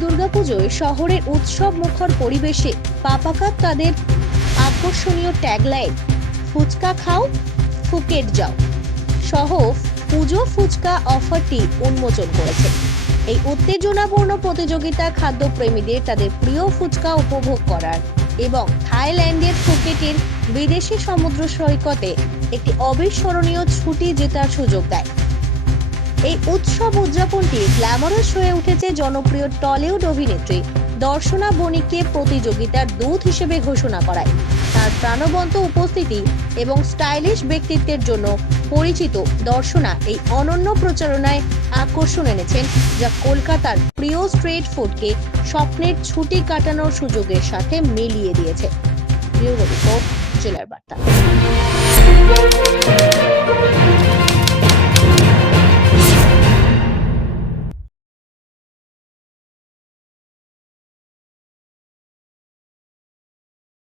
দুর্গাপুজোয় শহরের উৎসব মুখর পরিবেশে পাপাকাত তাদের আকর্ষণীয় ট্যাগলাইন ফুচকা খাও, ফুকেট যাও। সহ পুজো ফুচকা অফারটি উন্মোচন করেছে। এই উত্তেজনাপূর্ণ প্রতিযোগিতা খাদ্যপ্রেমীদের তাদের প্রিয় ফুচকা উপভোগ করার এবং থাইল্যান্ডের ফুকেটের বিদেশি সমুদ্র সৈকতে একটি অবিস্মরণীয় ছুটি জেতার সুযোগ দেয়। এই উৎসব উদযাপনটি গ্ল্যামারাস হয়ে উঠেছে জনপ্রিয় টলিউড অভিনেত্রী দর্শনা বণিককে প্রতিযোগিতার দূত হিসেবে ঘোষণা করায়। তার প্রাণবন্ত উপস্থিতি এবং স্টাইলিশ ব্যক্তিত্বের জন্য পরিচিত দর্শনা এই অনন্য প্রচারণায় আকর্ষণ এনেছেন, যা কলকাতার প্রিয় স্ট্রিট ফুডকে স্বপ্নের ছুটি কাটানোর সুযোগের সাথে মিলিয়ে দিয়েছে। রিপোর্ট, জেলার বার্তা।